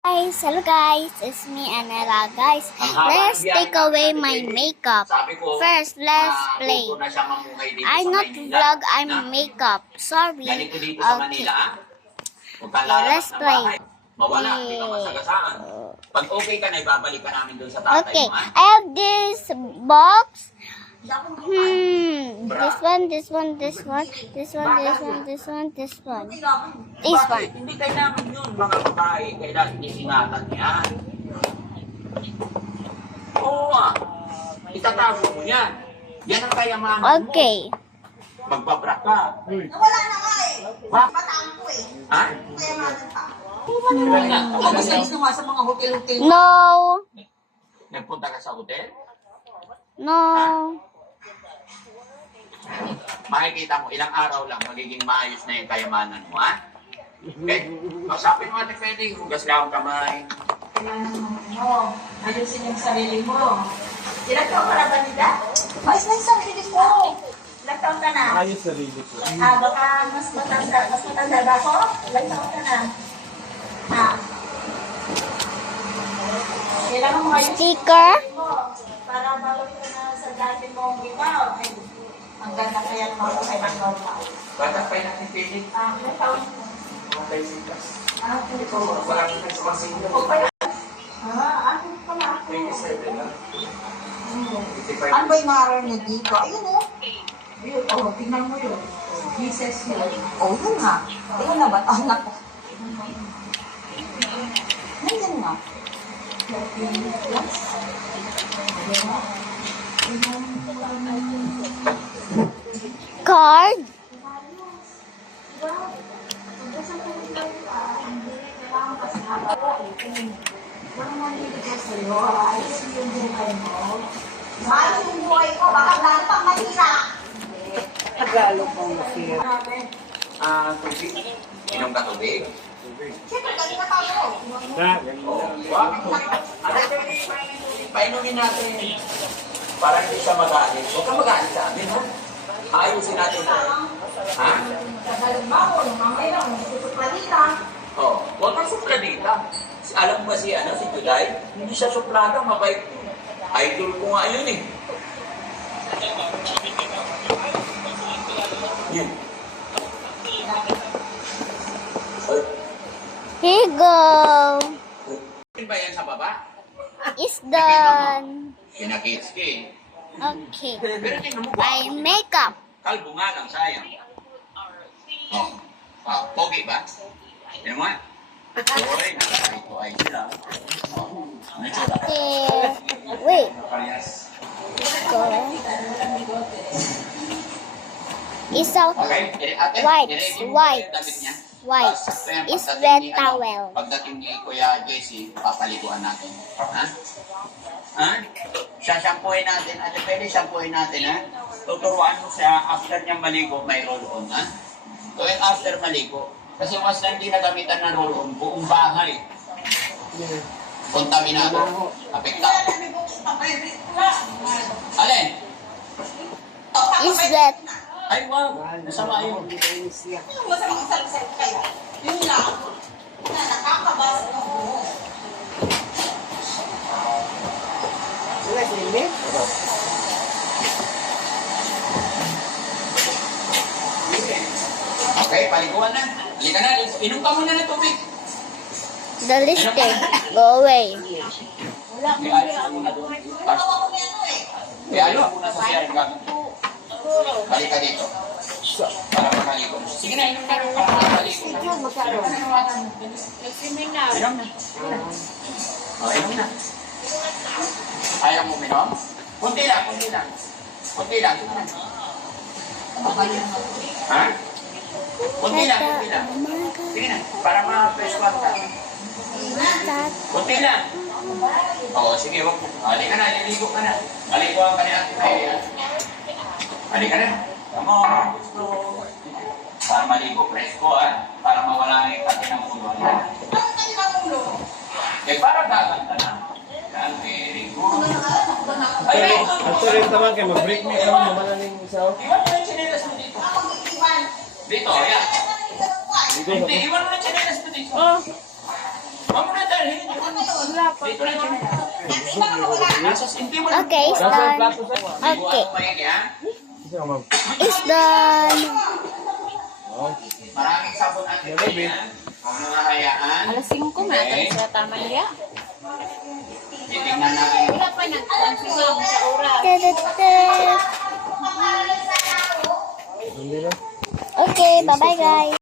Hello guys, it's me Anela guys. Let's take away my makeup. First, let's play. I'm not vlog, I'm makeup. Sorry. Okay. Let's play. Pag okay ka na, ibabalik ka namin doon sa tatay Okay, mo. I have this box. This one. This one. This one. This one. Hindi kailangan yun, mga babae. Kailangan isinatan yan. Oo ah. Itatago mo yan. Yan ang kayamanan mo. Okay. Magbabrak ka. Nawala na nga eh. Ha? Bataan ko eh. Ha? Kayamanan pa. Tapos Gusto sa mga hotel-hotel. No. nagpunta ka sa hotel? No. Makikita mo, ilang araw lang, magiging maayos na yung kayamanan mo, ha? Okay? Masapin mo natin pwede, hugas lang ang kamay. Oo. Ayusin yung sarili mo. Ilang taon ka na ba nila? Ayos na yung sarili ko. Ilang taon ka na? Ayos sarili ko. Baka mas matanda ba ako? Ilang taon ka na? Kailangan mo ayusin Sticker. mo. Para bago ka na sa dati mong ikaw. Ay, ang ganda kaya ng mga kailang taon. Bata pa natin pwede. Ilang taon mo? Mga basikas. Ito. Wala kang nagsumasinyo. Ano pala ako? 27 lang. 55. Ano ba yung maaral niya dito? Ayun o. Ayun, oh, tingnan mo yun. Jesus yun. Oh, yun nga. Ayun na ba? Anak ko. Nandiyan nga. Card. Mahal yung buhay ko. Baka lalo pang mahira. Tagalog ang masira. Tubig. Inom ka tubig? Siyempre, kanina pa ako. Oo. Wag mo. Ano pwede painumin natin? Para hindi siya magalit. Huwag ka magalit sa amin, ha? Ayusin natin. Ha? Halimbawa, mamaya lang, susuplanita. Oo. Huwag kang supladita. Alam mo ba si Juday? Hindi siya suplada, mabait. Idol ko nga yun eh. Yun. Here you go. Yun ba yan sa baba? It's done. Pinakits ka eh. Okay. Pero tingnan mo My ba? makeup. Kalbo nga lang, sayang. Oh. Pogi ba? Tingnan mo nga. Okay, ito ay sila. Oh. Ano yung tsura? Okay. Wait. Parehas. Go. Isaw. Okay, ate, Wipes, i-ready mo wipes. yung damit niya. Wipes. Tapos, ayan, Is pagdating wet ni, towel. Pagdating ni Kuya Jesse, papaliguan natin. Ha? Ha? Shampooin natin. Ate, pwede shampooin natin, ha? Tuturuan mo siya, after niyang maligo, may roll-on, ha? So, and after maligo, kasi mas hindi nagamitan ng roll-on, buong bahay. Kontaminado. Apektado. Alin? Is wet. Ay, wow. Nasama yun. Yung masamang salsal kaya. Yun lang. Na nakakabasa ng buho. Sila sili? Okay, paliguan na. Halika na, inom ka muna ng tubig. The lipstick. Go away. May ayos na muna doon. May ayos na muna sa siya. Balik ka dito. Para makaligo. Sige na, inom ka rin para makaligo. Inom na. Oh, inom na. Ayaw mo minom? Kunti lang, kunti lang. Kunti lang. Ha? Kunti lang, kunti lang. Sige na, para ma-press-one ka. Kunti lang. Oo, sige, wag mo. Halika na, liligo ka na. Halikuan ka ni Ate Maya. Halika na. Come on, gusto. Para maligo, presko ha. Para mawala na yung kati ng ulo. Eh, para gaganda na. Yan, very good. Ay, Ito rin naman kayo, mag-break me kami naman na ng isa. iwan mo na yung chinelas mo dito. Dito, yan. Hindi, iwan mo na yung chinelas mo dito. Huwag mo na dalhin. Dito lang siya. Hindi mo lang. Okay, it's Nasa done. plato sa... Okay, Maigi, ha? Isa ka mag... it's done. Oh. Maraming sabon at Baby. yan. Huwag mo nga hayaan. Alas 5 Okay. sa tama niya. Titignan natin. Wala pa nagtansigaw sa oras. Ta-da-da. Hindi na. Okay, bye-bye guys.